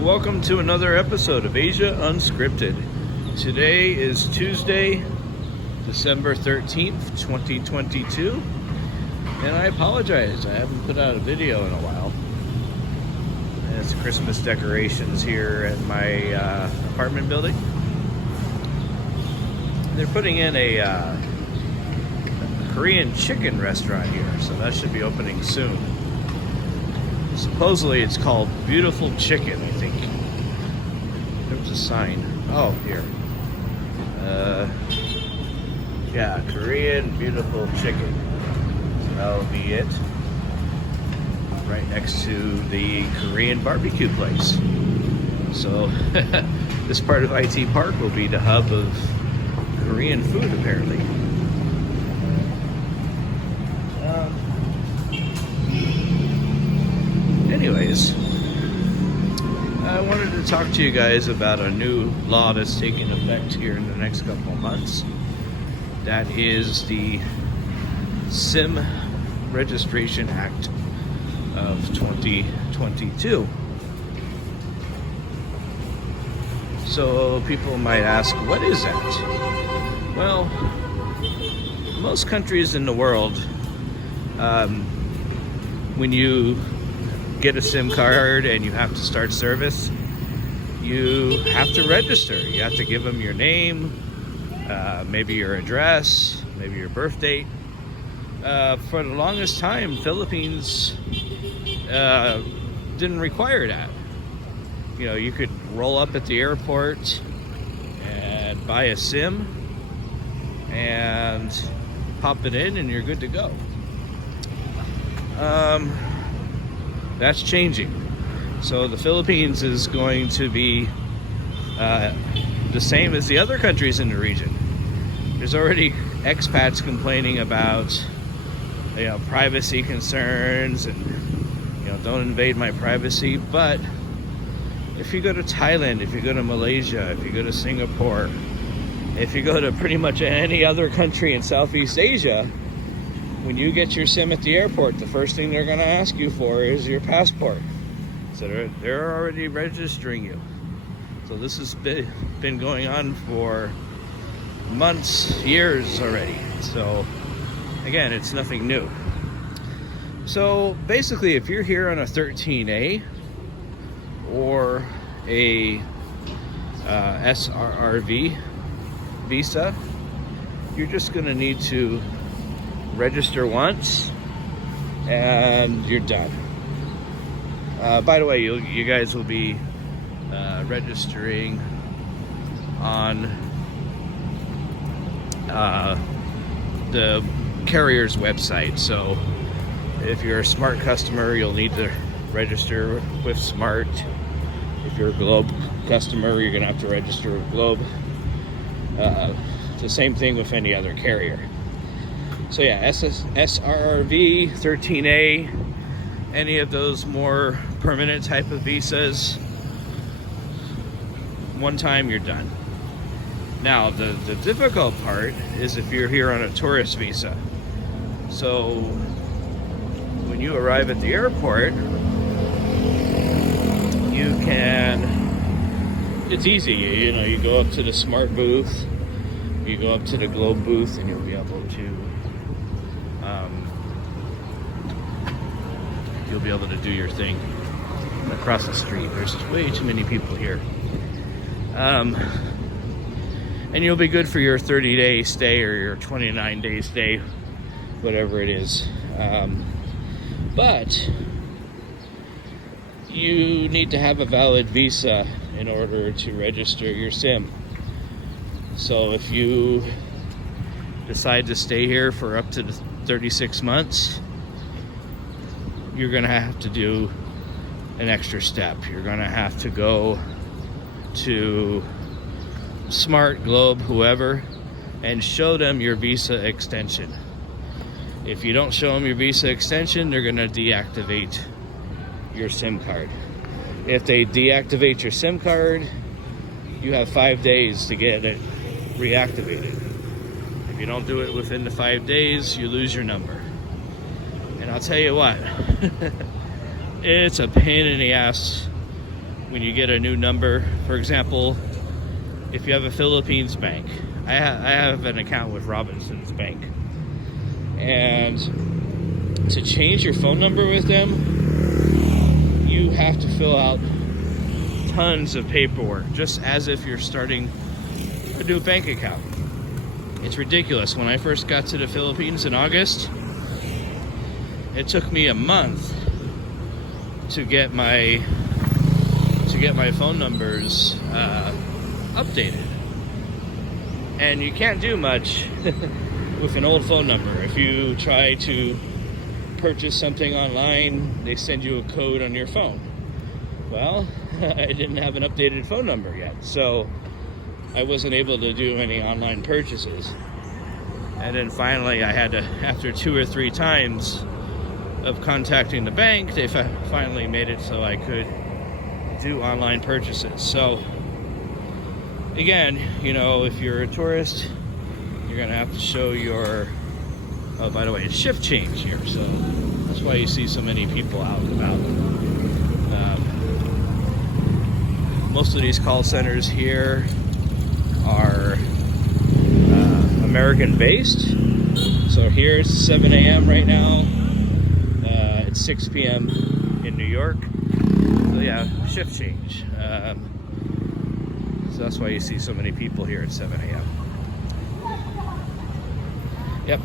Welcome to another episode of Asia Unscripted. Today is Tuesday, December 13th, 2022. And I apologize, I haven't put out a video in a while. And it's Christmas decorations here at my apartment building. They're putting in a Korean chicken restaurant here, so that should be opening soon. Supposedly it's called Beautiful Chicken, I think. There's a sign. Oh, here. Yeah, Korean Beautiful Chicken. So that'll be it. Right next to the Korean barbecue place. So this part of IT Park will be the hub of Korean food, apparently. Anyways, I wanted to talk to you guys about a new law that's taking effect here in the next couple of months. That is the SIM Registration Act of 2022. So people might ask, what is that? Well, most countries in the world, when you get a SIM card and you have to start service, you have to register. You have to give them your name, maybe your address, maybe your birth date. For the longest time, Philippines didn't require that. You know, you could roll up at the airport and buy a SIM and pop it in and you're good to go. That's changing. So the Philippines is going to be the same as the other countries in the region. There's already expats complaining about, you know, privacy concerns and, you know, don't invade my privacy. But if you go to Thailand, if you go to Malaysia, if you go to Singapore, if you go to pretty much any other country in Southeast Asia, when you get your SIM at the airport, the first thing they're going to ask you for is your passport. So they're already registering you. So this has been going on for months, years already. So again, it's nothing new. So basically, if you're here on a 13A or a SRRV visa, you're just going to need to register once and you're done. By the way, you guys will be registering on the carrier's website. So if you're a Smart customer, you'll need to register with Smart. If you're a Globe customer, you're going to have to register with Globe. The same thing with any other carrier. So yeah, SRRV, 13A, any of those more permanent type of visas, one time you're done. Now, the difficult part is if you're here on a tourist visa. So when you arrive at the airport, you can, it's easy, you know, you go up to the Smart booth, you go up to the Globe booth, and you'll be able to do your thing across the street. There's way too many people here. And you'll be good for your 30-day stay or your 29-day stay, whatever it is. But you need to have a valid visa in order to register your SIM. So if you decide to stay here for up to 36 months, you're going to have to do an extra step. You're going to have to go to Smart, Globe, whoever, and show them your visa extension. If you don't show them your visa extension, they're going to deactivate your SIM card. If they deactivate your SIM card, you have 5 days to get it reactivated. If you don't do it within the 5 days, you lose your number. And I'll tell you what, it's a pain in the ass when you get a new number. For example, if you have a Philippines bank, I have an account with Robinson's Bank, and to change your phone number with them, you have to fill out tons of paperwork, just as if you're starting a new bank account. It's ridiculous. When I first got to the Philippines in August, it took me a month to get my phone numbers updated, and you can't do much with an old phone number. If you try to purchase something online, they send you a code on your phone. Well, I didn't have an updated phone number yet, so I wasn't able to do any online purchases. And then finally, I had to, after 2 or 3 times of contacting the bank, they finally made it so I could do online purchases. So again, you know, if you're a tourist, you're gonna have to show your, oh, by the way, it's shift change here, so that's why you see so many people out and about. Most of these call centers here are American based. So here it's 7 a.m. right now. It's 6 p.m. in New York. So yeah, shift change. So that's why you see so many people here at 7 a.m. Yep.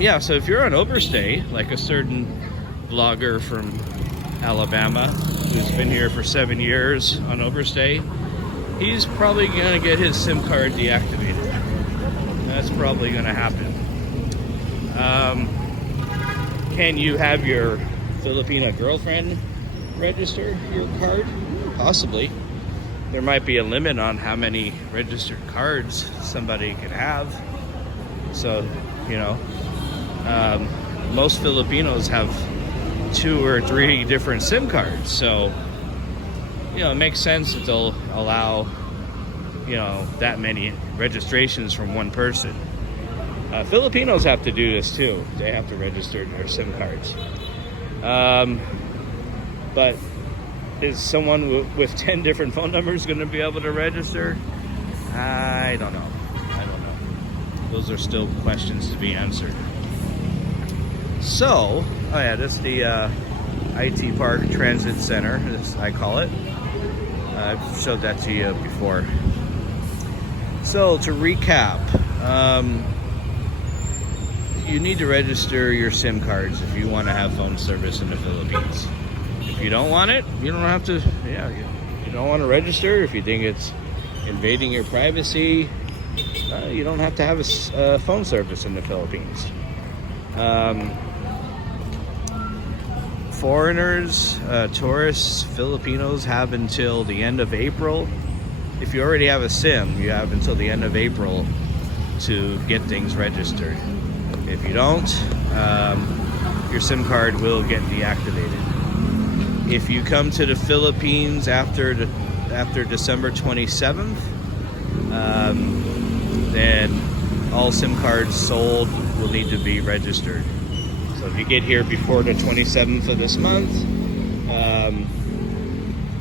Yeah, so if you're on overstay, like a certain vlogger from Alabama who's been here for 7 years on overstay, he's probably gonna get his SIM card deactivated. That's probably gonna happen. Can you have your Filipina girlfriend register your card? Possibly. There might be a limit on how many registered cards somebody can have. So, you know, most Filipinos have 2 or 3 different SIM cards. So, you know, it makes sense that they'll allow, you know, that many registrations from one person. Filipinos have to do this too. They have to register their SIM cards. But is someone with 10 different phone numbers going to be able to register? I don't know. Those are still questions to be answered. So, oh yeah, this is the IT Park Transit Center, as I call it. I've showed that to you before. So, to recap, you need to register your SIM cards if you want to have phone service in the Philippines. If you don't want it, you don't have to. Yeah, you don't want to register. If you think it's invading your privacy, you don't have to have a phone service in the Philippines. Foreigners, tourists, Filipinos have until the end of April. If you already have a SIM, you have until the end of April to get things registered. If you don't, your SIM card will get deactivated. If you come to the Philippines after December 27th, then all SIM cards sold will need to be registered. So if you get here before the 27th of this month,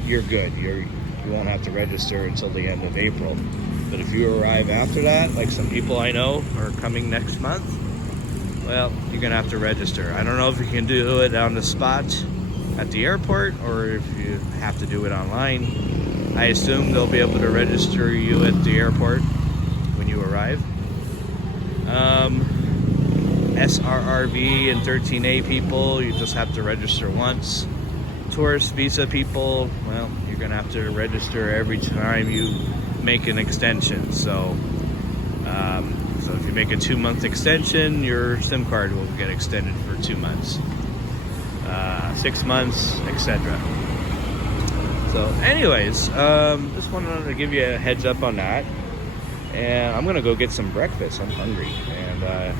you're good. You won't have to register until the end of April. But if you arrive after that, like some people I know are coming next month, well, you're gonna have to register. I don't know if you can do it on the spot at the airport or if you have to do it online. I assume they'll be able to register you at the airport when you arrive. SRRV and 13A people, you just have to register once. Tourist visa people, well, you're gonna have to register every time you make an extension. So if you make a 2-month extension, your SIM card will get extended for 2 months, 6 months, etc. So anyways, just wanted to give you a heads up on that. And I'm gonna go get some breakfast. I'm hungry, and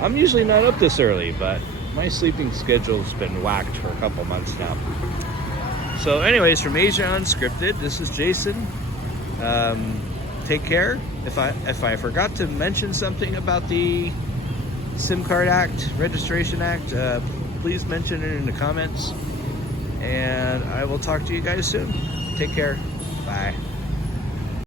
I'm usually not up this early, but my sleeping schedule's been whacked for a couple months now. So anyways, from Asia Unscripted, this is Jason. Take care. If I forgot to mention something about the SIM Card Act, Registration Act, please mention it in the comments. And I will talk to you guys soon. Take care. Bye.